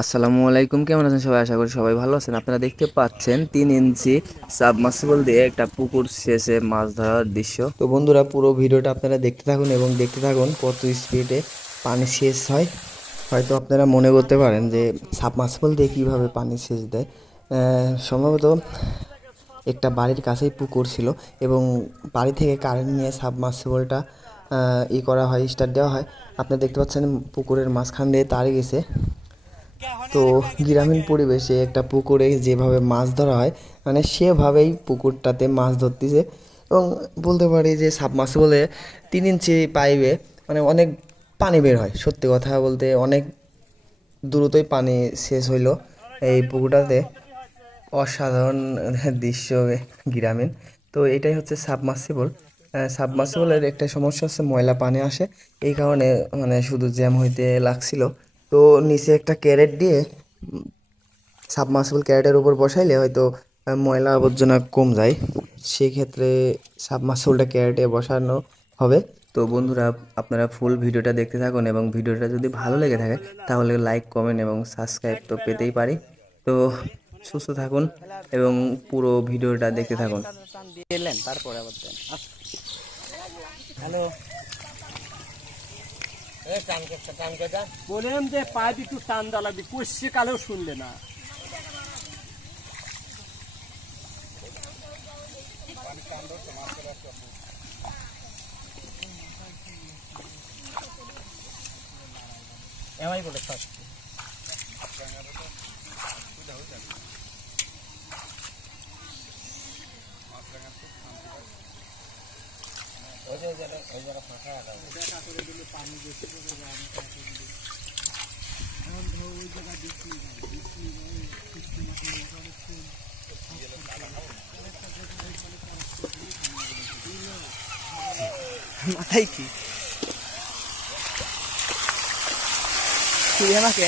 আসসালামু আলাইকুম, কেমন আছেন সবাই? আশা করি সবাই ভালো আছেন। আপনারা দেখতে পাচ্ছেন 3 ইঞ্চি সাবমার্সিবল দিয়ে একটা পুকুর শেষে মাছ ধরার দৃশ্য। তো বন্ধুরা, পুরো ভিডিওটা আপনারা দেখতে থাকুন এবং দেখতে থাকুন কত স্পিডে পানি সেচ হয়। হয়তো আপনারা মনে করতে পারেন যে সাবমার্সিবল দিয়ে কীভাবে পানি সেচ দেয়। সম্ভবত একটা বাড়ির কাছেই পুকুর ছিল এবং বাড়ি থেকে কারেন্ট নিয়ে সাবমার্সিবলটা করা হয়, স্টার্ট দেওয়া হয়। আপনারা দেখতে পাচ্ছেন পুকুরের মাঝখান দিয়ে তারে গেছে। তো গ্রামীণ পরিবেশে একটা পুকুরে যেভাবে মাছ ধরা হয়, মানে সেভাবেই পুকুরটাতে মাছ ধরতেছে। এবং বলতে পারি যে সাবমার্সিবলে 3 ইঞ্চি পাইপে মানে অনেক পানি বের হয়। সত্যি কথা বলতে অনেক দ্রুতই পানি শেষ হইলো এই পুকুরটাতে। অসাধারণ দৃশ্য গ্রামীণ। তো এটাই হচ্ছে সাবমার্সিবল। সাবমার্সিবলের একটা সমস্যা হচ্ছে ময়লা পানি আসে, এই কারণে মানে শুধু জ্যাম হইতে লাগছিল। তো নিচে একটা ক্যারেট দিয়ে সাবমার্সিবল ক্যারেটের উপর বসাইলে হয়তো ময়লা আবর্জনা কম যায়। সেক্ষেত্রে সাবমার্সিবলটা ক্যারেটে বসানো হবে। তো বন্ধুরা, আপনারা ফুল ভিডিওটা দেখতে থাকুন এবং ভিডিওটা যদি ভালো লেগে থাকে তাহলে লাইক, কমেন্ট এবং সাবস্ক্রাইব তো পেতেই পারি। তো সুস্থ থাকুন এবং পুরো ভিডিওটা দেখতে থাকুন। তারপরে আবার হ্যালো, বললাম যে পাইপ একটু টান দেওয়া লাগবে, কষছে কালেও শুনলে না। এমআই বলে সব মাথায় কি আমাকে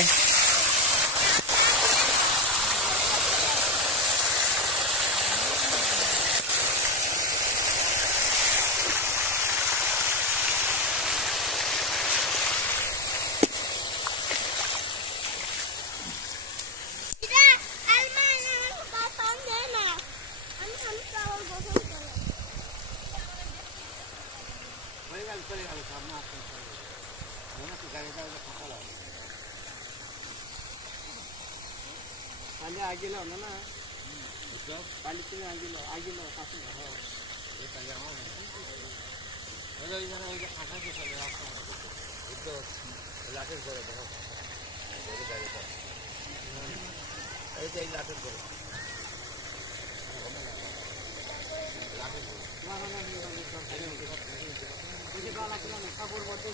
পানি ಆಗಿಲ್ಲ না পানি তুমি ಆಗಿಲ್ಲ পাশে ধরো লাঠের করে দেখো এই লাঠের করে কাপড় বলতে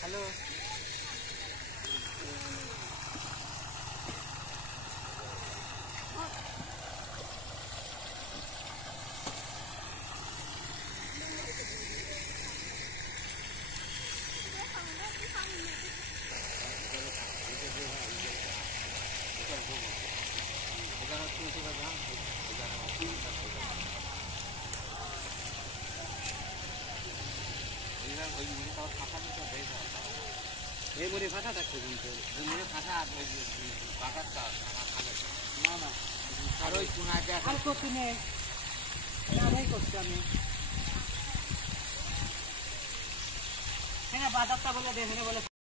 হ্যালো এই মুড়ি ফাটা থাকছে কিন্তু মুড়ি ফাটা ফাটাটা না না আর ওই কোনাতে আর করতে নেই আমি করছি আমি হ্যাঁ বাজারটা বলে দেখে বলে